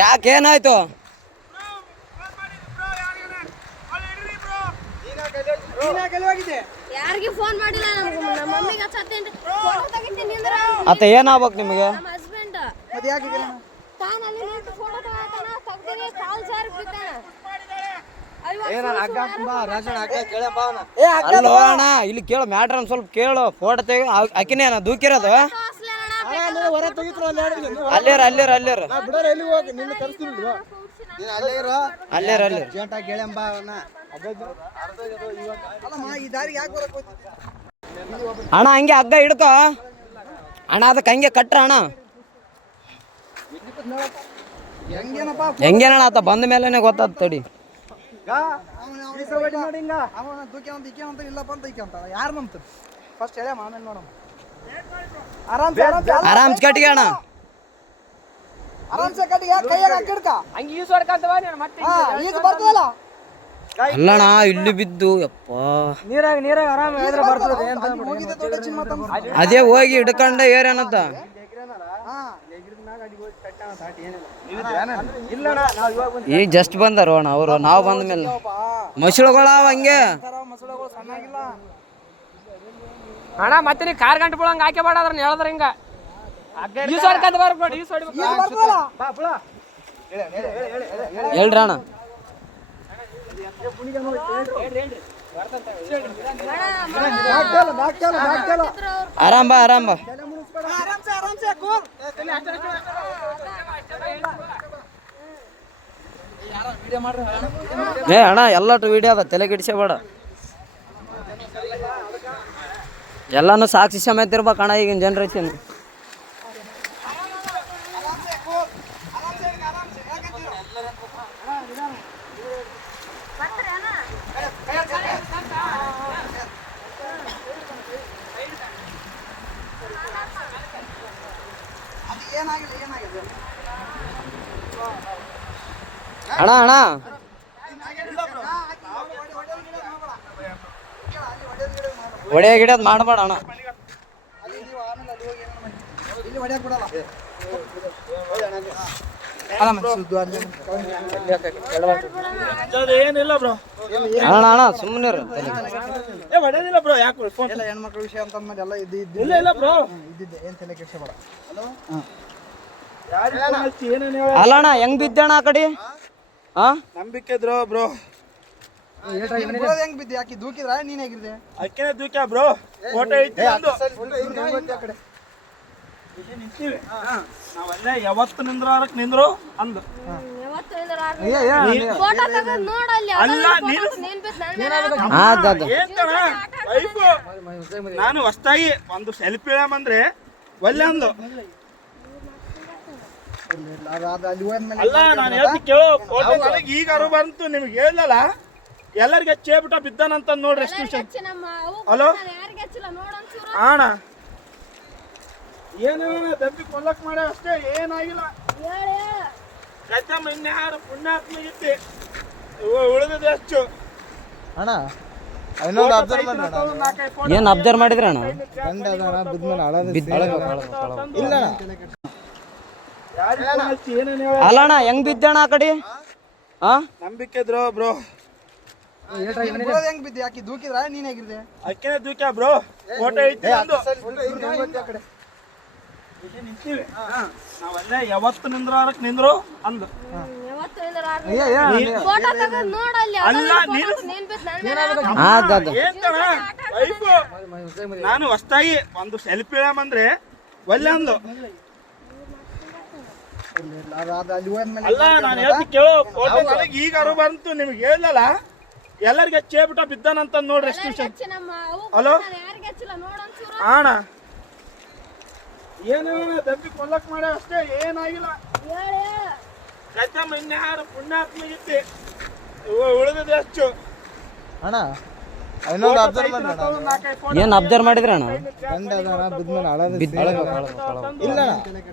ಯಾಕೇನಾಯ್ತು? ಯಾರಿಗೆ ಫೋನ್ ಮಾಡಿಲ್ಲ, ನಮ್ಮ ಮಮ್ಮಿಗೆ ಹಚ್ಚತ್ತೇನ್ರಿ. ಫೋಟೋ ತೆಗಿತೀನಿ ಅಂದ್ರೆ ಅತ್ತ ಏನಾಗ್ಬೇಕು ನಿಮಗೆ? ನಮ್ಮ ಹಸ್ಬೆಂಡ್ ತಾನಲ್ಲಿ ನಿಂತು ಫೋಟೋ ತಗೋತಾನ, ತೆಗ್ದಿನಿ ಕಾಲ್ ಜಾರಿ ಬಿದ್ದಾನ. ಅಲ್ಲೋ ಅಣ್ಣ, ಇಲ್ಲಿ ಕೇಳು ಮ್ಯಾಟ್ರ್ ಒಂದು ಸ್ವಲ್ಪ ಕೇಳು. ಫೋಟೋ ತೆಗಿ ಅಕ್ಕಿನೇ ದೂಕಿರೋದು. ಅಲ್ಲೇರ ಅಣ್ಣ ಹಂಗೆ ಹಗ್ಗ ಹಿಡ್ಕೋ ಅಣ್ಣ, ಅದಕ್ಕೆ ಹಂಗೆ ಕಟ್ರ ಅಣ್ಣ. ಹೆಂಗೇನಣ್ಣ ಆತ ಬಂದ ಮೇಲೆನೆ ಗೊತ್ತಾದ ತಡಿ. ಆರಾಮ್ ಕಟ್ಟಿಗೆ ಅಣ್ಣ. ಅಲ್ಲಣ್ಣ ಇಲ್ಲಿ ಬಿದ್ದು ಯಪ್ಪ ಅದೇ ಹೋಗಿ ಹಿಡ್ಕೊಂಡೆ ಏರೇನಂತ. ಈಗ ಜಸ್ಟ್ ಬಂದಾರ ಅಣ್ಣ ಅವರು, ನಾವು ಬಂದ ಮೇಲೆ ಮಸಳುಗಳವ ಹಂಗೆ ಅಣ್ಣ. ಮತ್ತೆ ನೀ ಕಾರ್ ಗಂಟೆ ಬಿಡಂಗ ಹಾಕಿ ಬಾಡ್ರ ಹೇಳಿದ್ರ ಹಿಂಗ ಹೇಳ್ರಿ ಅಣ್ಣ. ಆರಾಮ್ ಬಾ ಏ ಅಣ್ಣ, ಎಲ್ಲಟು ವಿಡಿಯೋ ಅದ, ತಲೆ ಕೆಡಿಸಬೇಡ. ಎಲ್ಲಾನು ಸಾಕ್ಷಿ ಸಮೇತ ಇರ್ಬೇಕು ಅಣ್ಣ ಈಗಿನ ಜನ್ರೇಷನ್. ಅಣ್ಣ ಒಡೆಯ ಗಿಡದ್ ಮಾಡಬೇಡ ಅಣ್ಣ. ಏನಿಲ್ಲ ಬ್ರೋ, ಅಣ್ಣ ಸುಮ್ಮನೆ ಹೊಡೆದಿಲ್ಲ ಬ್ರೋ. ಯಾಕೆ ಹೆಣ್ಮಕ್ಳ ವಿಷಯ ಅಂತ ಎಲ್ಲ ಇಲ್ಲ ಬ್ರೋ, ಇದ್ದಿದ್ದೆ, ಏನ್ ತಲೆ ಕೆಡಿಸಬೇಡ. ಅಲ್ಲ ಅಣ್ಣ, ಹೆಂಗ್ ಬಿದ್ದಣ್ಣ ಆ ಕಡೆ? ನಂಬಿಕೆ ಇದ್ರು ಬ್ರೋ. ಹೆಂಗ್ ಬಿದ್ದೆ? ಯಾಕೆ ದೂಕಿದ್ರ ನೀನ್ ಹೇಗಿದ್ದೆ? ಅಕ್ಕೇನೆ ದೂಕ್ಯ ಬ್ರೋ. ಫೋಟೋ ಐತಿ ನಾವಲ್ಲೇ ಯಾವತ್ತು ನಿಂದ್ರಕ್ ನಿಂದ್ರು ಅಂದು. ನಾನು ಹೊಸ್ತಾಗಿ ಒಂದು ಸೆಲ್ಫಿ ಇಳಂದ್ರೆ ಒಲ್ಲೆ ಅಂದು. ಅಲ್ಲ ನಾನು ಹೇಳ್ತಿ ಕೇಳೋ, ಫೋಟೋ ನನಗೆ ಈಗ ಅರು ಬಂತು, ನಿಮ್ಗೆ ಹೇಳಲ್ಲ ಎಲ್ಲರಿಗೆ ಚೇಬಿಟ ಬಿದ್ದಾನಂತ ನೋಡ್ರಿ. ಎಷ್ಟು ವಿಷಯ. ಹಲೋ ಅಣ್ಣ, ಏನು ದಬ್ಬಿ ಕೊಲ್ಲಕ್ ಮಾಡ ಅಷ್ಟೇ, ಏನಾಗಿಲ್ಲ. ಇನ್ಯಾರು ಪುಣ್ಯಾತ್ಮ ಇದ್ದೆ ಉಳಿದಿದೆ ಅಷ್ಟು ಅಣ್ಣ. ಏನ್ ಅಬ್ಸರ್ವ್ ಮಾಡಿದ್ರಿ ಅಣ್ಣ? ಅಲ್ಲ ಅಣ್ಣ, ಹೆಂಗ್ ಬಿದ್ದಣ್ಣ ಆ ಕಡೆ? ನಂಬಿಕೆ ಇದ್ರು ಬ್ರೋ. ಹೆಂಗ್ ಬಿದ್ದೆ? ಯಾಕೆ ದೂಕಿದ್ರ ನೀನ್ ಹೇಗಿದ್ದೆ? ಅಕ್ಕೇನೆ ದೂಕ್ಯ ಬ್ರೋ. ಫೋಟೋ ಐತಿ ನಾವಲ್ಲೇ ಯಾವತ್ತು ನಿಂದ್ರಕ್ ನಿಂದ್ರು ಅಂದು. ನಾನು ಹೊಸ್ತಾಗಿ ಒಂದು ಸೆಲ್ಫಿ ಇಳಂದ್ರೆ ಒಲ್ಲೆ ಅಂದು. ಅಲ್ಲ ನಾನು ಹೇಳ್ತಿ ಕೇಳೋ, ಫೋಟೋ ನನಗೆ ಈಗ ಅರು ಬಂತು, ನಿಮ್ಗೆ ಹೇಳಲ್ಲ ಎಲ್ಲರಿಗೆ ಚೇಬಿಟ ಬಿದ್ದಾನಂತ ನೋಡ್ರಿ. ಎಷ್ಟು ವಿಷಯ. ಹಲೋ ಅಣ್ಣ, ಏನು ದಬ್ಬಿ ಕೊಲ್ಲಕ್ ಮಾಡ ಅಷ್ಟೇ, ಏನಾಗಿಲ್ಲ. ಇನ್ಯಾರು ಪುಣ್ಯಾತ್ಮ ಇದ್ದೆ ಉಳಿದಿದೆ ಅಷ್ಟು ಅಣ್ಣ. ಏನ್ ಅಬ್ಸರ್ವ್ ಮಾಡಿದ್ರಿ ಅಣ್ಣ? ಇಲ್ಲ